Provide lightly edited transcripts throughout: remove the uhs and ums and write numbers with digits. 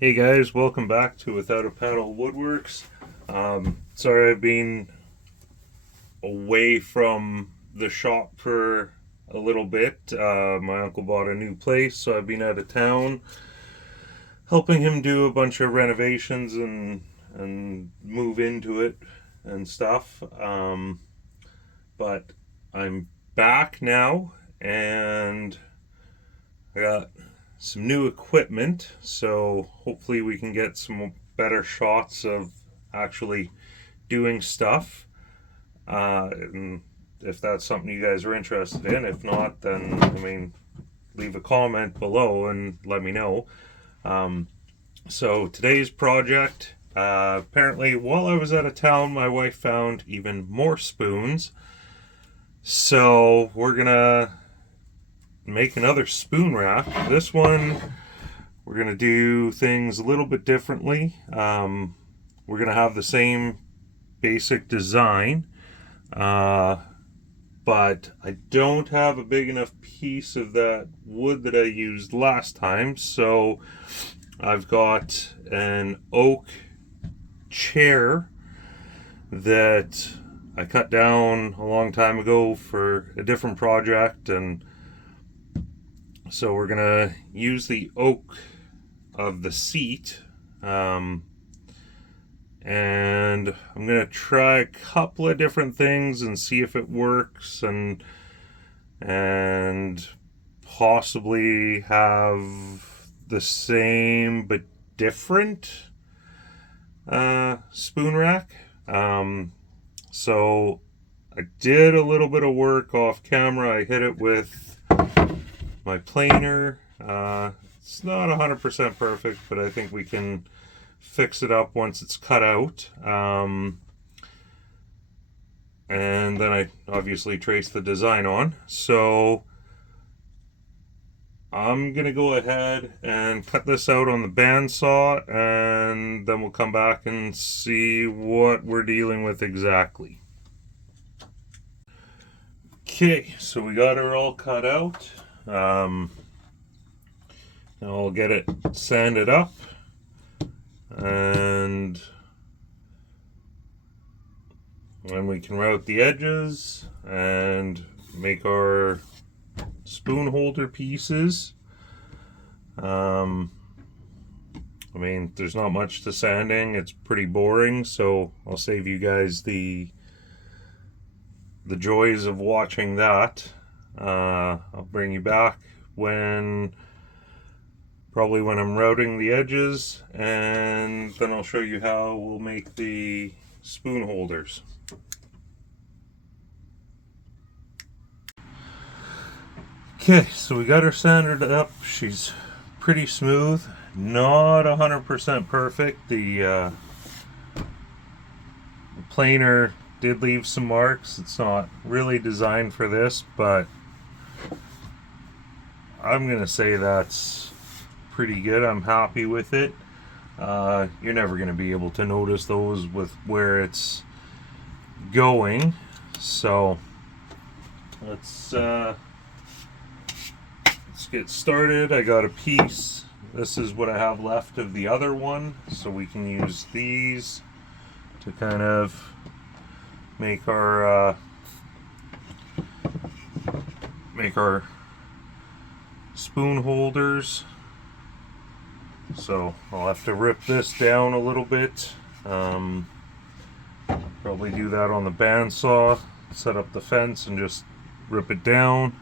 Hey guys, welcome back to Without a Paddle Woodworks. Sorry I've been away from the shop for a little bit. My uncle bought a new place, so I've been out of town helping him do a bunch of renovations and move into it and stuff. But I'm back now and I got some new equipment, so hopefully we can get some better shots of actually doing stuff. And if that's something you guys are interested in, if not, then leave a comment below and let me know. So today's project, apparently, while I was out of town, my wife found even more spoons. So we're gonna make another spoon rack. This one, we're gonna do things a little bit differently. We're gonna have the same basic design, but I don't have a big enough piece of that wood that I used last time, so I've got an oak chair that I cut down a long time ago for a different project, and so we're gonna use the oak of the seat, and I'm gonna try a couple of different things and see if it works, and possibly have the same but different spoon rack. So I did a little bit of work off camera. I hit it with my planer. It's not 100% perfect, but I think we can fix it up once it's cut out. And then I obviously trace the design on. So I'm gonna go ahead and cut this out on the bandsaw, and then we'll come back and see what we're dealing with exactly. Okay, so we got her all cut out. Now I'll get it sanded up, and then we can route the edges and make our spoon holder pieces. There's not much to sanding. It's pretty boring, so I'll save you guys the joys of watching that. I'll bring you back probably when I'm routing the edges, and then I'll show you how we'll make the spoon holders. Okay, so we got her sanded up. She's pretty smooth, not 100% perfect. The planer did leave some marks. It's not really designed for this, but I'm gonna say that's pretty good. I'm happy with it. You're never gonna be able to notice those with where it's going. So let's get started. I got a piece. This is what I have left of the other one, so we can use these to kind of make our spoon holders. So I'll have to rip this down a little bit. Probably do that on the bandsaw, set up the fence and just rip it down.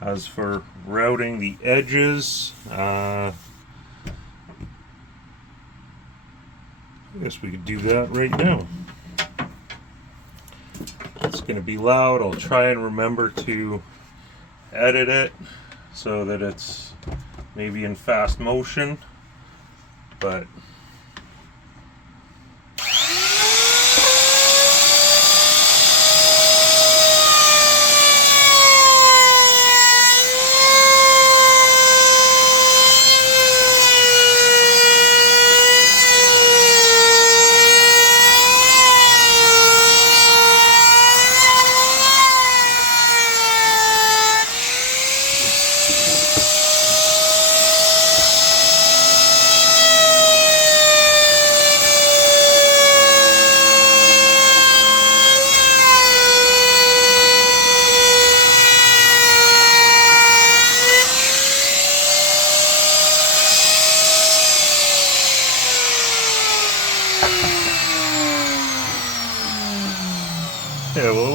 As for routing the edges, I guess we could do that right now. It's going to be loud. I'll try and remember to edit it so that it's maybe in fast motion, but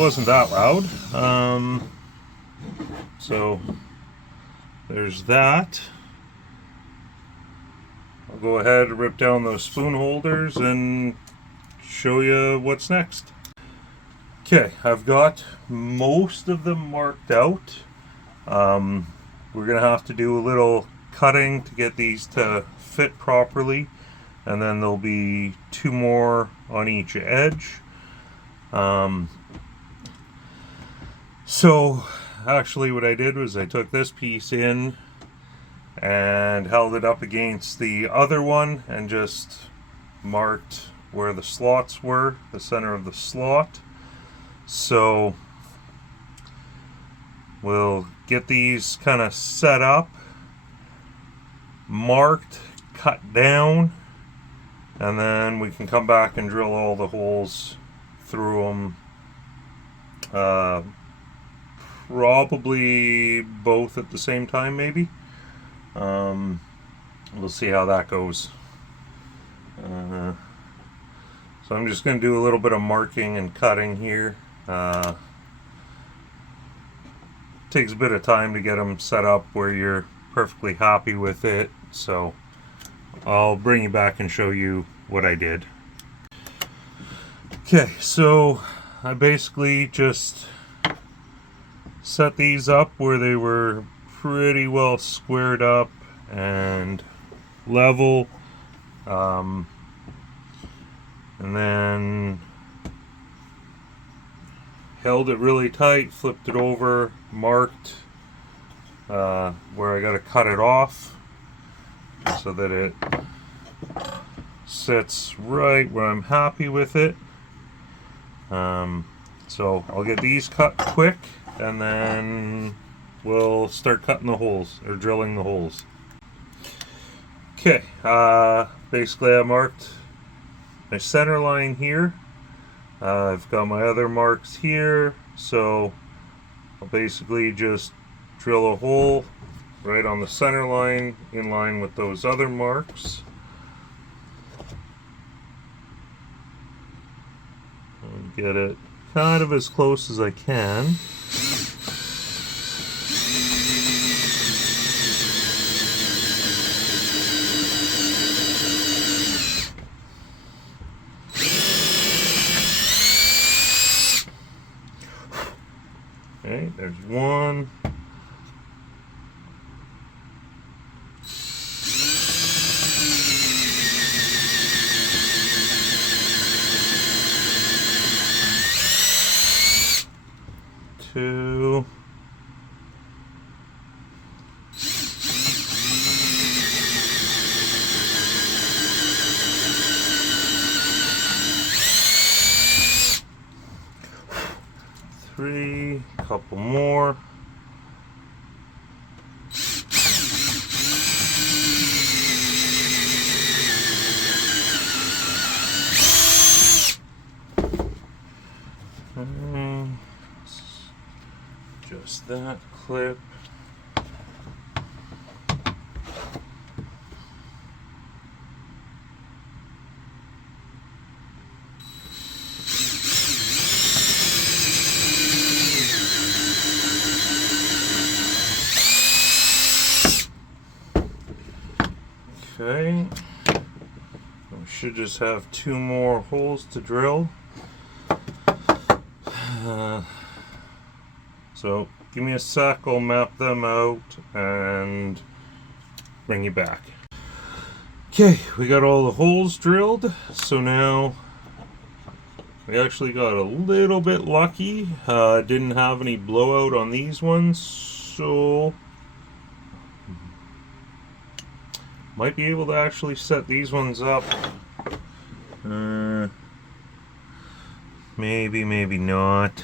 wasn't that loud. So there's that. I'll go ahead and rip down those spoon holders and show you what's next. Okay, I've got most of them marked out. We're gonna have to do a little cutting to get these to fit properly, and then there'll be 2 more on each edge. So actually what I did was I took this piece in and held it up against the other one and just marked where the slots were, the center of the slot. So we'll get these kind of set up, marked, cut down, and then we can come back and drill all the holes through them. Probably both at the same time, maybe. We'll see how that goes. So I'm just going to do a little bit of marking and cutting here. Takes a bit of time to get them set up where you're perfectly happy with it, so I'll bring you back and show you what I did. Okay, so I basically just set these up where they were pretty well squared up and level, and then held it really tight, flipped it over, marked where I got to cut it off so that it sits right where I'm happy with it. So I'll get these cut quick and then we'll start cutting the holes or drilling the holes. Okay, basically I marked my center line here. I've got my other marks here, so I'll basically just drill a hole right on the center line in line with those other marks. And get it kind of as close as I can. Okay, there's one. Two. Three, couple more. Just that clip. Okay, we should just have 2 more holes to drill. So give me a sec, I'll map them out and bring you back. Okay, we got all the holes drilled, so now we actually got a little bit lucky. Didn't have any blowout on these ones, so might be able to actually set these ones up. Maybe, maybe not.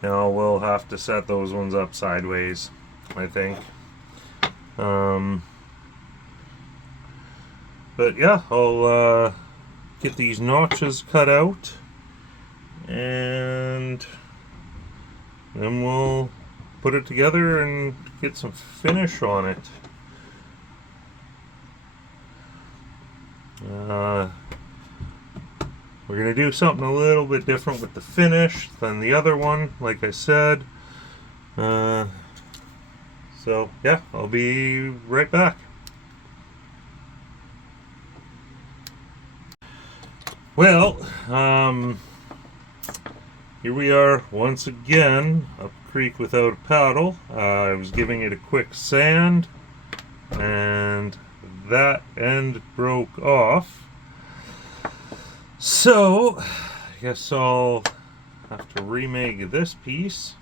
Now we'll have to set those ones up sideways, I think. But yeah, I'll get these notches cut out and then we'll put it together and get some finish on it. we're going to do something a little bit different with the finish than the other one, like I said. So yeah, I'll be right back. Well, here we are once again up creek without a paddle. I was giving it a quick sand, and that end broke off. So I guess I'll have to remake this piece,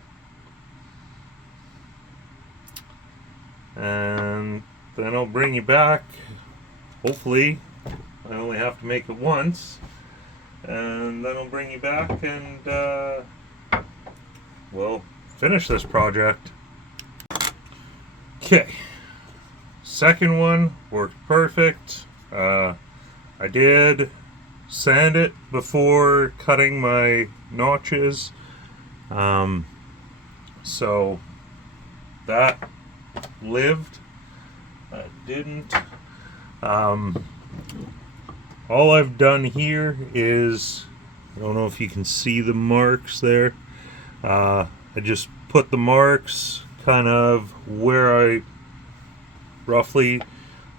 and then I'll bring you back. Hopefully I only have to make it once, and then I'll bring you back and we'll finish this project. Okay, second one worked perfect. I did sand it before cutting my notches, so that lived. That didn't. All I've done here is, I don't know if you can see the marks there. I just put the marks kind of where I roughly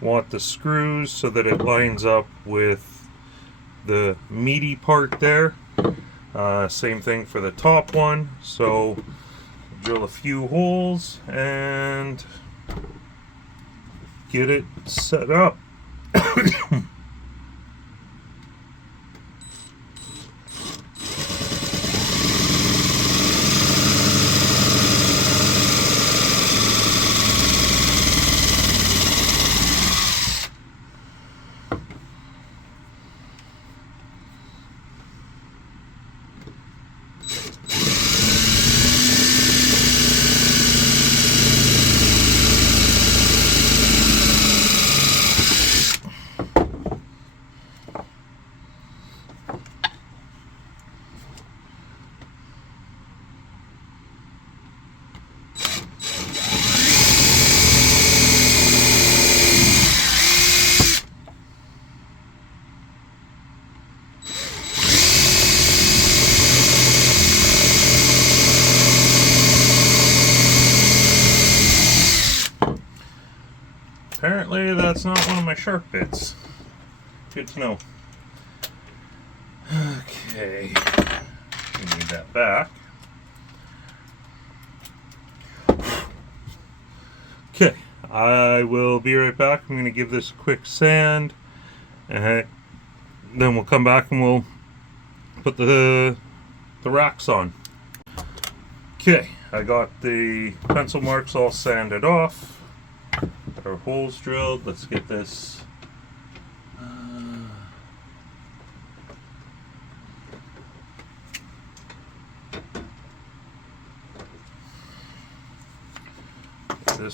want the screws so that it lines up with the meaty part there. Same thing for the top one. So drill a few holes and get it set up. Apparently that's not one of my sharp bits. Good to know. Okay, we need that back. Okay, I will be right back. I'm going to give this a quick sand, and then we'll come back and we'll put the racks on. Okay, I got the pencil marks all sanded off. Our holes drilled. Let's get this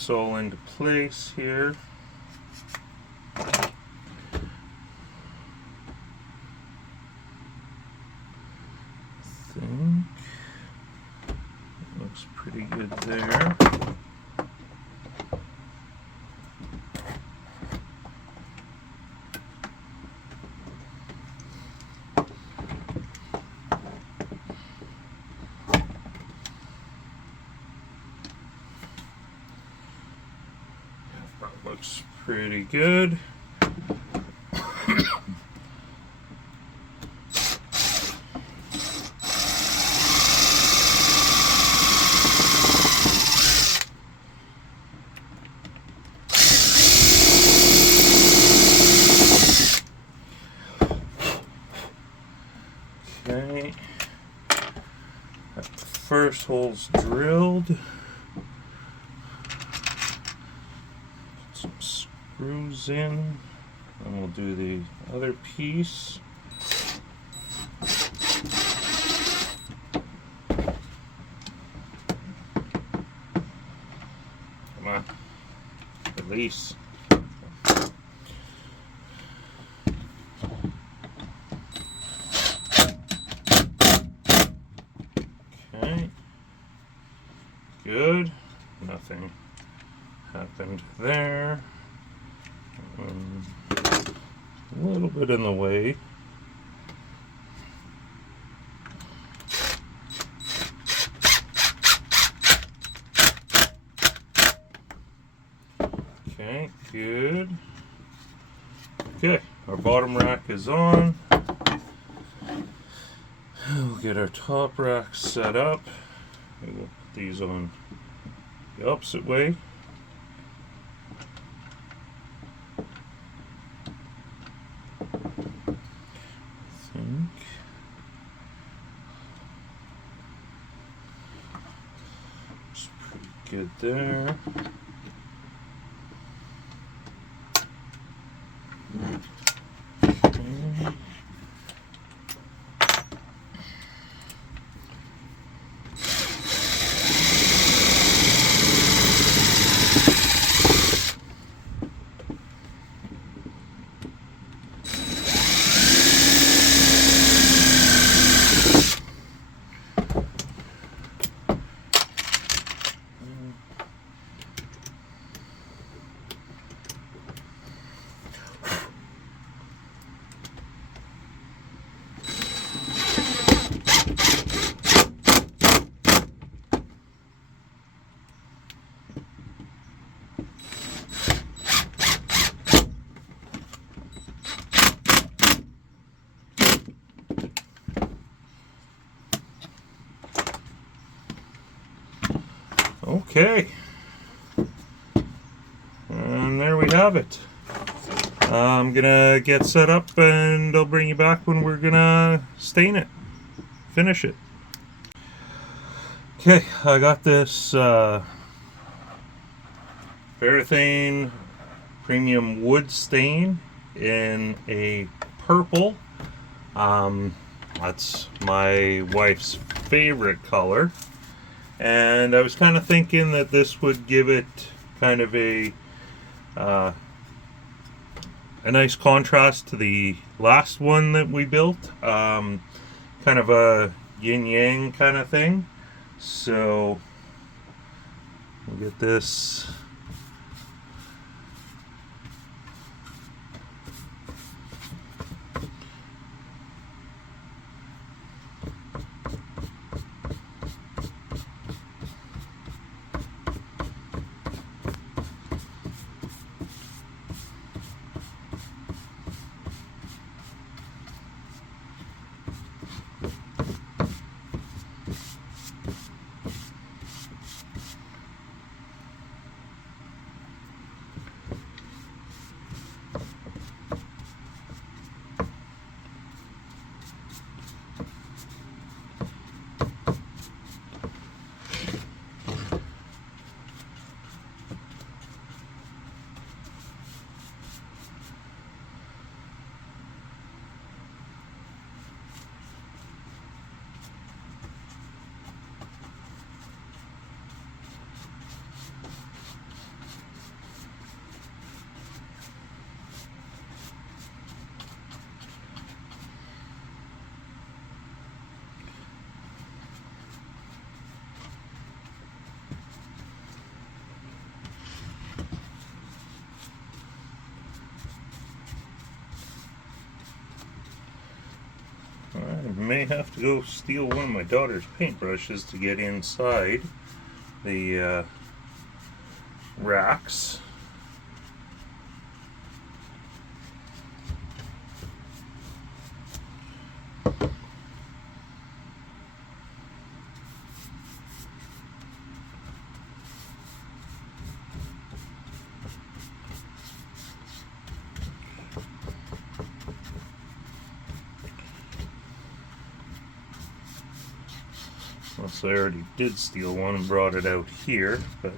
all into place here. I think it looks pretty good there. Looks pretty good. Okay, got the first holes drilled. Some screws in, and we'll do the other piece. Come on, release. Okay, good. Nothing happened there. A little bit in the way. Okay, good. Okay, our bottom rack is on. We'll get our top rack set up. We'll put these on the opposite way. I think. It's pretty good there. Okay, and there we have it. I'm gonna get set up and I'll bring you back when we're gonna stain it, finish it. Okay, I got this Varathane Premium Wood Stain in a purple. That's my wife's favorite color. And I was kind of thinking that this would give it kind of a nice contrast to the last one that we built. Kind of a yin-yang kind of thing. So we'll get this. I may have to go steal one of my daughter's paintbrushes to get inside the racks. So I already did steal one and brought it out here, but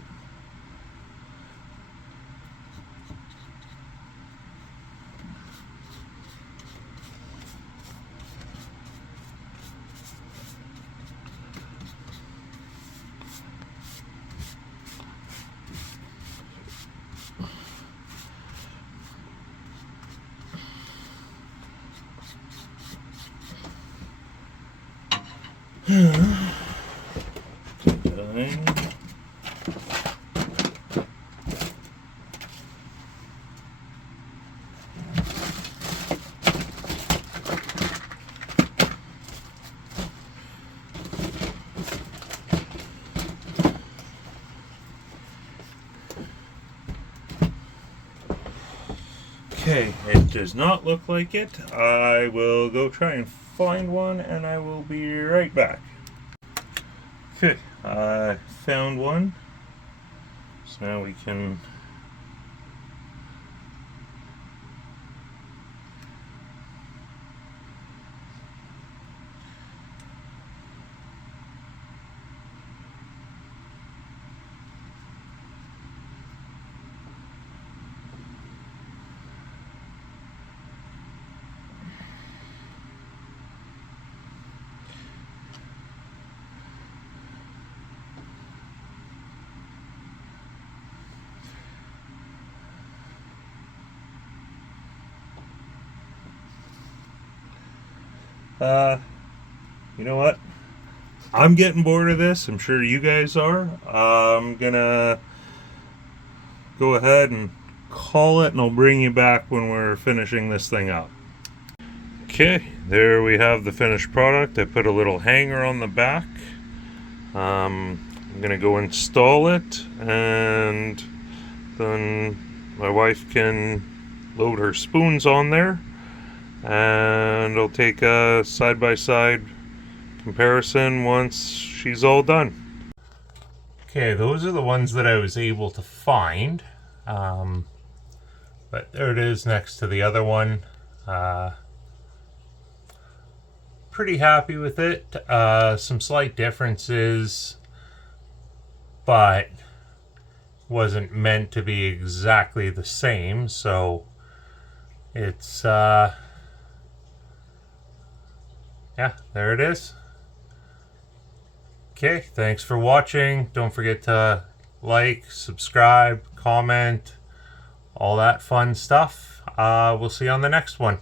Okay, it does not look like it. I will go try and find one and I will be right back. Okay, I found one. So now we can you know what? I'm getting bored of this. I'm sure you guys are. I'm gonna go ahead and call it, and I'll bring you back when we're finishing this thing up. Okay, there we have the finished product. I put a little hanger on the back. I'm gonna go install it, and then my wife can load her spoons on there, and I'll take a side-by-side comparison once she's all done. Okay, those are the ones that I was able to find, but there it is next to the other one. Pretty happy with it. Some slight differences, but wasn't meant to be exactly the same, so it's yeah, there it is. Okay, thanks for watching. Don't forget to like, subscribe, comment, all that fun stuff. We'll see you on the next one.